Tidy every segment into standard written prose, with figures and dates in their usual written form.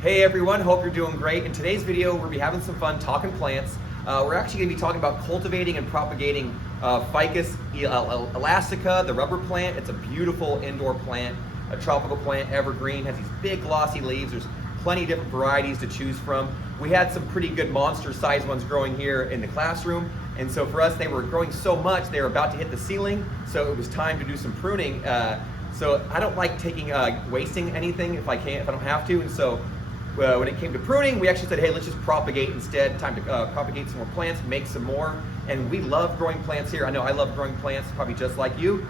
Hey everyone, hope you're doing great. In today's video, we'll be having some fun talking plants. We're actually going to be talking about cultivating and propagating Ficus elastica, the rubber plant. It's a beautiful indoor plant, a tropical plant, evergreen, has these big glossy leaves. There's plenty of different varieties to choose from. We had some pretty good monster sized ones growing here in the classroom. And so for us, they were growing so much, they were about to hit the ceiling. So it was time to do some pruning. So I don't like wasting anything if I don't have to. And so when it came to pruning, we actually said, hey, let's just propagate instead. Time to propagate some more plants, make some more. And we love growing plants here. I know I love growing plants, probably just like you.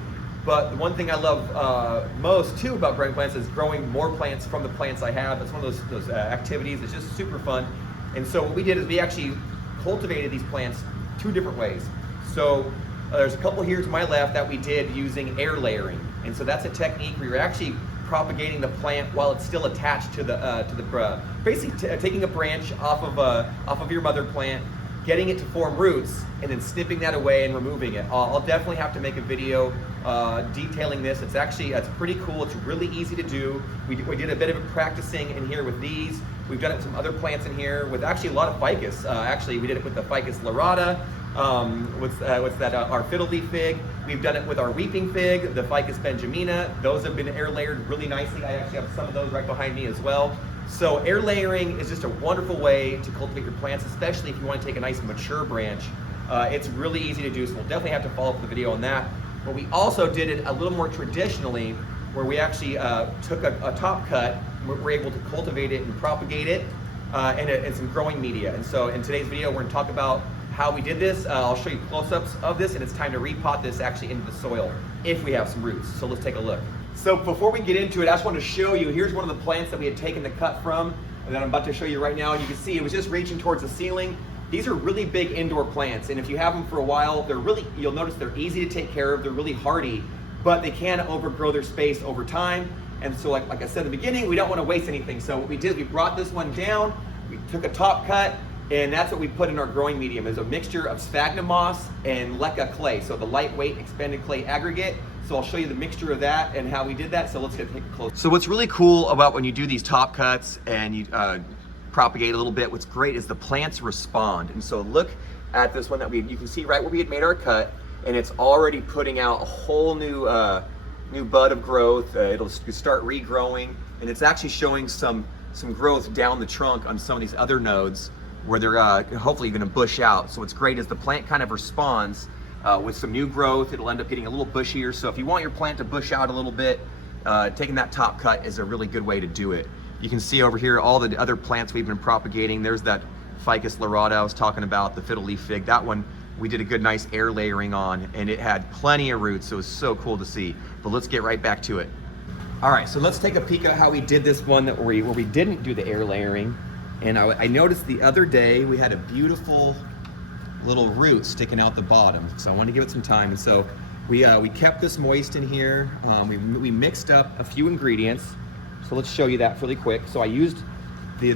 But the one thing I love most too about growing plants is growing more plants from the plants I have. It's one of those activities that's just super fun. And so what we did is we actually cultivated these plants two different ways. So there's a couple here to my left that we did using air layering. And so that's a technique where you're actually propagating the plant while it's still attached to the basically taking a branch off of your mother plant, getting it to form roots, and then snipping that away and removing it. I'll definitely have to make a video detailing this. It's pretty cool. It's really easy to do. We did a bit of practicing in here with these. We've done it with some other plants in here with actually a lot of ficus. Actually, we did it with the Ficus lyrata. Our fiddle leaf fig. We've done it with our weeping fig, the Ficus benjamina. Those have been air layered really nicely. I actually have some of those right behind me as well. So air layering is just a wonderful way to cultivate your plants, especially if you want to take a nice mature branch. It's really easy to do, so we'll definitely have to follow up with the video on that. But we also did it a little more traditionally, where we actually took a top cut. We're able to cultivate it and propagate it in some growing media. And so in today's video, we're going to talk about how we did this. I'll show you close-ups of this, and it's time to repot this actually into the soil if we have some roots. So let's take a look. So before we get into it, I just wanted to show you, here's one of the plants that we had taken the cut from, and that I'm about to show you right now. And you can see it was just reaching towards the ceiling. These are really big indoor plants, and if you have them for a while, you'll notice they're easy to take care of, they're really hardy, but they can overgrow their space over time. And so like I said in the beginning, we don't want to waste anything. So what we did, we brought this one down, we took a top cut, and that's what we put in our growing medium, is a mixture of sphagnum moss and leca clay, so the lightweight expanded clay aggregate. So I'll show you the mixture of that and how we did that. So let's take a close. So what's really cool about when you do these top cuts and you propagate a little bit, what's great is the plants respond. And so look at this one that you can see right where we had made our cut, and it's already putting out a whole new bud of growth. It'll start regrowing, and it's actually showing some growth down the trunk on some of these other nodes where they're hopefully going to bush out. So what's great is the plant kind of responds with some new growth. It'll end up getting a little bushier. So if you want your plant to bush out a little bit, taking that top cut is a really good way to do it. You can see over here all the other plants we've been propagating. There's that Ficus lyrata I was talking about, the fiddle leaf fig. That one we did a good nice air layering on, and it had plenty of roots. So it was so cool to see. But let's get right back to it. All right, so let's take a peek at how we did this one where we didn't do the air layering. And I noticed the other day we had a beautiful little root sticking out the bottom. So I wanted to give it some time. And so we kept this moist in here. We mixed up a few ingredients. So let's show you that really quick. So I used the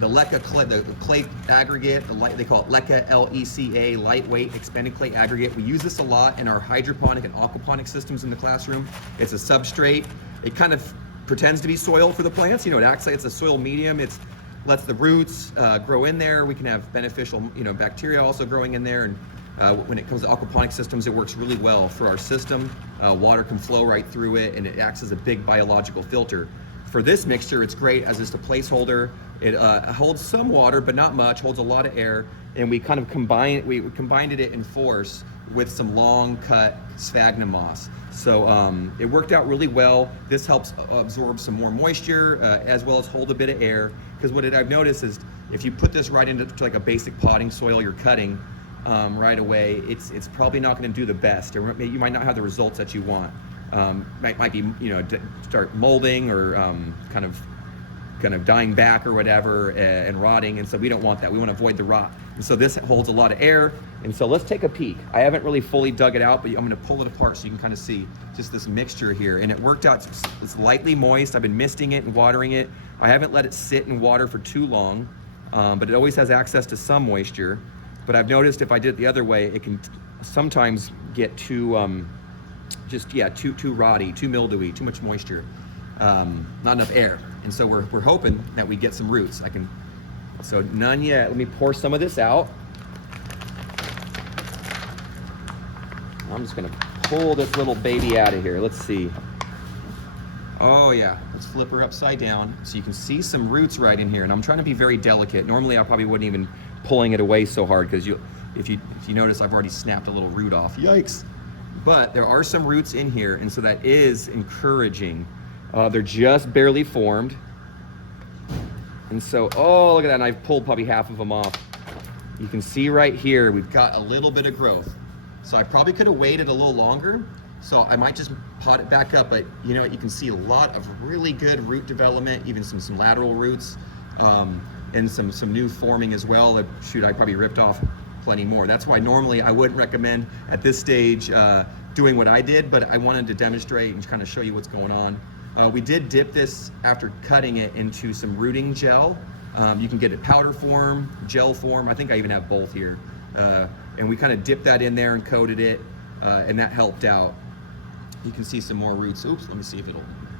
leca clay, the clay aggregate, they call it leca, L-E-C-A, lightweight expanded clay aggregate. We use this a lot in our hydroponic and aquaponic systems in the classroom. It's a substrate. It kind of pretends to be soil for the plants. It acts like it's a soil medium. It lets the roots grow in there. We can have beneficial, bacteria also growing in there. And when it comes to aquaponic systems, it works really well for our system. Water can flow right through it, and it acts as a big biological filter. For this mixture, it's great as just a placeholder. It holds some water, but not much, holds a lot of air. And we kind of combined it in force with some long cut sphagnum moss. So it worked out really well. This helps absorb some more moisture as well as hold a bit of air. Because what I've noticed is if you put this right into like a basic potting soil you're cutting right away, it's probably not going to do the best, or you might not have the results that you want. Might be start molding or kind of dying back or whatever and rotting, and so we don't want that. We want to avoid the rot. And so this holds a lot of air. And so let's take a peek. I haven't really fully dug it out, but I'm going to pull it apart so you can kind of see just this mixture here. And it worked out. It's lightly moist. I've been misting it and watering it. I haven't let it sit in water for too long, but it always has access to some moisture. But I've noticed if I did it the other way, it can sometimes get too rotty, too mildewy, too much moisture, not enough air. And so we're hoping that we get some roots. So none yet. Let me pour some of this out. I'm just gonna pull this little baby out of here. Let's see. Oh yeah, let's flip her upside down so you can see some roots right in here. And I'm trying to be very delicate. Normally I probably wouldn't even pulling it away so hard because if you notice, I've already snapped a little root off. Yikes. But there are some roots in here, and so that is encouraging. They're just barely formed. And so, oh, look at that, and I've pulled probably half of them off. You can see right here, we've got a little bit of growth. So I probably could have waited a little longer, so I might just pot it back up, but you know what, you can see a lot of really good root development, even some lateral roots, and some new forming as well. Shoot, I probably ripped off plenty more. That's why normally I wouldn't recommend at this stage doing what I did, but I wanted to demonstrate and kind of show you what's going on. We did dip this after cutting it into some rooting gel. You can get it powder form, gel form. I think I even have both here. And we kind of dipped that in there and coated it, and that helped out. You can see some more roots. Oops, let me see if you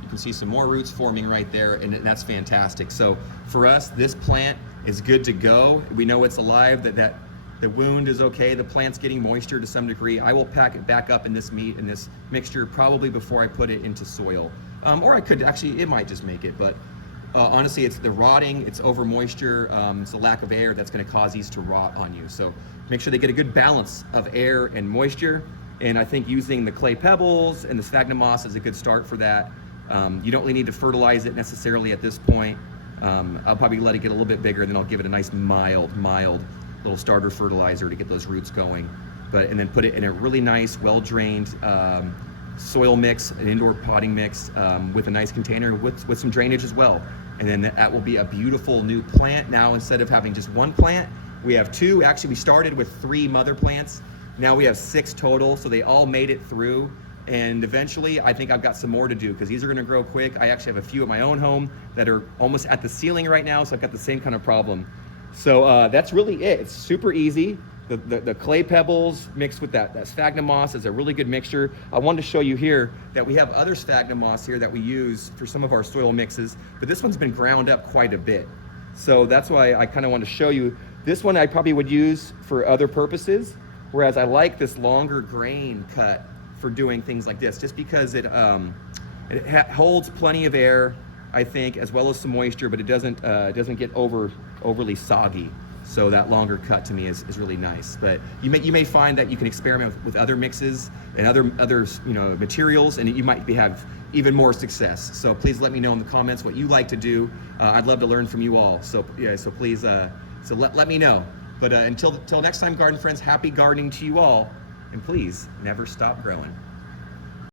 can see some more roots forming right there, and that's fantastic. So for us, this plant is good to go. We know it's alive, that the wound is okay, the plant's getting moisture to some degree. I will pack it back up in this mixture probably before I put it into soil. Or I could actually, it might just make it, but honestly, it's the rotting, it's over moisture, it's the lack of air that's gonna cause these to rot on you. So make sure they get a good balance of air and moisture. And I think using the clay pebbles and the sphagnum moss is a good start for that. You don't really need to fertilize it necessarily at this point. I'll probably let it get a little bit bigger, then I'll give it a nice mild little starter fertilizer to get those roots going. And then put it in a really nice, well-drained soil mix, an indoor potting mix with a nice container with some drainage as well. And then that will be a beautiful new plant. Now, instead of having just one plant, we have two. Actually, we started with 3 mother plants. Now we have 6 total, so they all made it through. And eventually, I think I've got some more to do because these are gonna grow quick. I actually have a few at my own home that are almost at the ceiling right now, so I've got the same kind of problem. So that's really it. It's super easy. The clay pebbles mixed with that sphagnum moss is a really good mixture. I wanted to show you here that we have other sphagnum moss here that we use for some of our soil mixes, but this one's been ground up quite a bit. So that's why I kind of want to show you. This one I probably would use for other purposes, whereas I like this longer grain cut for doing things like this, just because it holds plenty of air, I think, as well as some moisture, but it doesn't get overly soggy. So that longer cut to me is really nice. But you may find that you can experiment with other mixes and other materials, and you might have even more success. So please let me know in the comments what you like to do. I'd love to learn from you all. So yeah, so please let me know. But until next time, garden friends, happy gardening to you all, and please never stop growing.